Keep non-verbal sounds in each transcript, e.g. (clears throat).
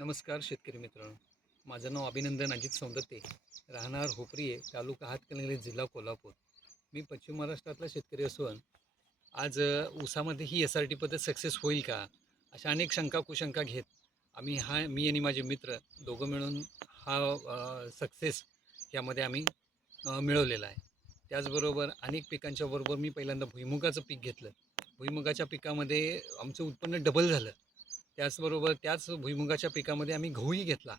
नमस्कार शेतकरी मित्रांनो. माझं नाव अभिनंदन अजित सौंदते राहणार होपरीये तालुका हातकणंगले जिल्हा कोल्हापूर. मी पश्चिम महाराष्ट्रातला शेतकरी असून आज उसामध्ये ऊसामध्ये ही एस आर टी पद्धत सक्सेस होईल का? अशा अनेक शंका कुशंका घेत आम्ही हा मी आणि माझे मित्र दोघं मिळून हा सक्सेस यामध्ये आम्ही मिळवलेला आहे. त्याचबरोबर अनेक पिकांच्या बरोबर मी पहिल्यांदा भुईमुगाचं पीक घेतलं. भुईमुगाच्या पिकामध्ये आमचं उत्पन्न डबल झालं. त्याचबरोबर त्याच भुईमुगाच्या पिकामध्ये आम्ही गहूही घेतला.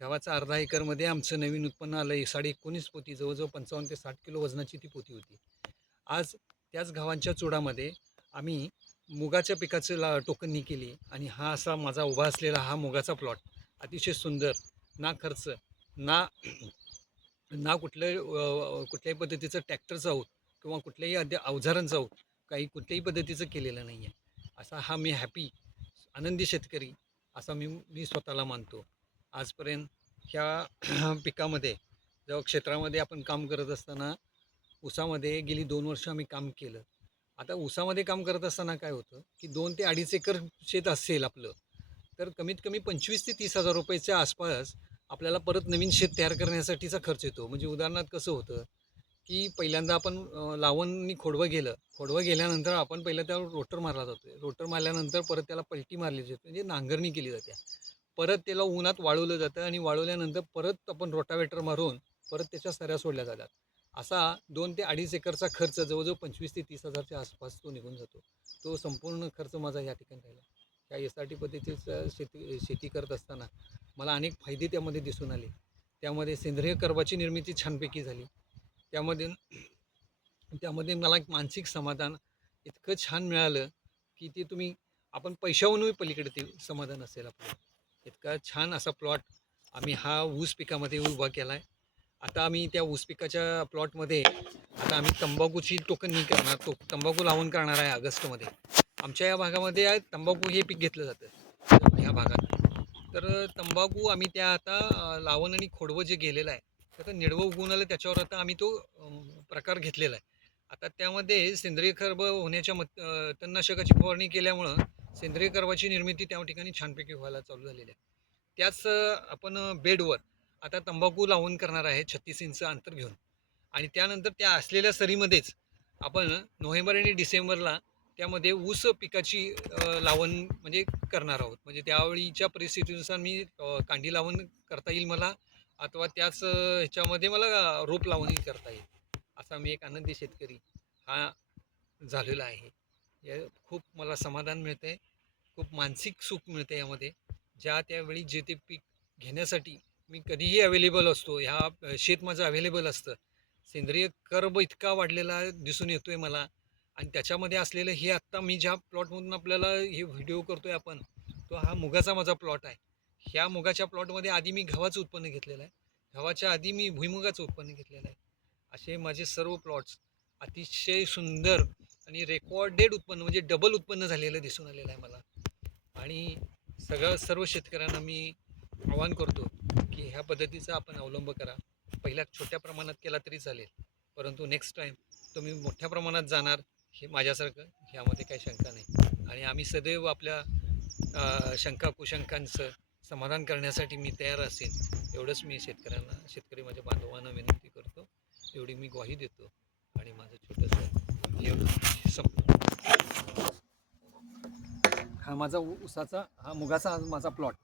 गव्हाचा अर्धा एकरमध्ये आमचं नवीन उत्पन्न आलं आहे. साडे एकोणीस पोती जवळजवळ पंचावन्न ते साठ किलो वजनाची ती पोती होती. आज त्याच गव्हांच्या चुडामध्ये आम्ही मुगाच्या पिकाचं ला टोकननी केली आणि हा असा माझा उभा असलेला हा मुगाचा प्लॉट. अतिशय सुंदर ना खर्च ना ना कुठल्या कुठल्याही पद्धतीचं ट्रॅक्टरचं आहोत किंवा कुठल्याही अद्या अवजारांचं आहोत काही कुठल्याही पद्धतीचं केलेलं नाही आहे असा हा मी हॅपी आनंदी शेतकरी असा मी मी स्वतःला मानतो. आजपर्यंत ह्या (clears throat) पिकामध्ये जेव्हा क्षेत्रामध्ये आपण काम करत असताना ऊसामध्ये गेली दोन वर्ष आम्ही काम केलं. आता ऊसामध्ये काम करत असताना काय होतं की दोन ते अडीच एकर शेत असेल आपलं तर कमीत कमी पंचवीस ते तीस हजार रुपयाच्या आसपास आपल्याला परत नवीन शेत तयार करण्यासाठीचा खर्च येतो. म्हणजे उदाहरणार्थ कसं होतं की पहिल्यांदा आपण लावणनी खोडवं गेलं. खोडवं गेल्यानंतर आपण पहिलं त्यावर रोटर मारला जातो रोटर मारल्यानंतर परत त्याला पलटी मारली जाते. म्हणजे नांगरणी केली जाते. परत त्याला उन्हात वाळवलं जातं आणि वाळवल्यानंतर परत आपण रोटावेटर मारून परत त्याच्या सऱ्या सोडल्या जातात. असा दोन ते अडीच एकरचा खर्च जवळजवळ पंचवीस ते तीस हजारच्या आसपास तो निघून जातो. तो संपूर्ण खर्च माझा या ठिकाणी राहिला. या एस आर टी पद्धतीचं शेती शेती करत असताना मला अनेक फायदे त्यामध्ये दिसून आले. त्यामध्ये सेंद्रिय कर्बाची निर्मिती छानपैकी झाली. त्यामध्ये त्यामध्ये मला एक मानसिक समाधान इतकं छान मिळालं की ते तुम्ही आपण पैशाहूनही पलीकडे ते समाधान असेल आपलं. इतका छान असा प्लॉट आम्ही हा ऊस पिकामध्ये उभा केला आहे आता आम्ही त्या ऊस पिकाच्या प्लॉटमध्ये आता आम्ही तंबाखूची टोकननी करणार तो तंबाखू लावून करणार आहे ऑगस्टमध्ये. आमच्या या भागामध्ये तंबाखू हे पीक घेतलं जातं. ह्या भागात. तर तंबाखू आम्ही त्या आता लावण आणि खोडवं जे गेलेलं आहे आता निडवं उगवून आलं त्याच्यावर आता आम्ही तो प्रकार घेतलेला आहे. आता त्यामध्ये सेंद्रिय कर्ब होण्याच्या मत तणनाशकाची फवारणी केल्यामुळं सेंद्रिय कर्बाची निर्मिती त्या ठिकाणी छानपैकी व्हायला चालू झालेली आहे. त्याच आपण बेडवर आता तंबाखू लावून करणार आहे छत्तीस इंच अंतर घेऊन. आणि त्यानंतर त्या असलेल्या सरीमध्येच आपण नोव्हेंबर आणि डिसेंबरला त्यामध्ये ऊस पिकाची लावण म्हणजे करणार आहोत. म्हणजे त्यावेळीच्या परिस्थितीनुसार मी कांडी लावण करता येईल मला. अथवा त्याच ह्याच्यामध्ये मला रोप लावणी करता येईल. असा मी एक आनंदी शेतकरी हा झालेला आहे. या खूप मला समाधान मिळतं आहे खूप मानसिक सुख मिळतं यामध्ये. ज्या त्यावेळी जे ते पीक घेण्यासाठी मी कधीही अवेलेबल असतो ह्या शेत माझं अवेलेबल असतं. सेंद्रिय कर्ब इतका वाढलेला दिसून येतो आहे मला. आणि त्याच्यामध्ये असलेलं हे आत्ता मी ज्या प्लॉटमधून आपल्याला हे व्हिडिओ करतो आहे आपण तो हा मुगाचा माझा प्लॉट आहे. ह्या मुगाच्या प्लॉटमध्ये आधी मी गव्हाचं उत्पन्न घेतलेलं आहे. गव्हाच्या आधी मी भुईमुगाचं उत्पन्न घेतलेलं आहे. असे माझे सर्व प्लॉट्स अतिशय सुंदर आणि रेकॉर्डेड उत्पन्न म्हणजे डबल उत्पन्न झालेलं दिसून आलेलं आहे मला. आणि सगळं सर्व शेतकऱ्यांना मी आवाहन करतो की ह्या पद्धतीचा आपण अवलंब करा. पहिल्या छोट्या प्रमाणात केला तरी चालेल. परंतु नेक्स्ट टाईम तुम्ही मोठ्या प्रमाणात जाणार हे माझ्यासारखं ह्यामध्ये काही शंका नाही. आणि आम्ही सदैव आपल्या शंका कुशंकांचं समाधान करण्यासाठी मी तयार असेन एवढंच मी शेतकऱ्यांना शेतकरी माझ्या बांधवांना विनंती करतो. एवढी मी ग्वाही देतो आणि माझं छोटंसं एवढं संपलं. हा माझा ऊ- ऊसाचा हा मुगाचा हा माझा प्लॉट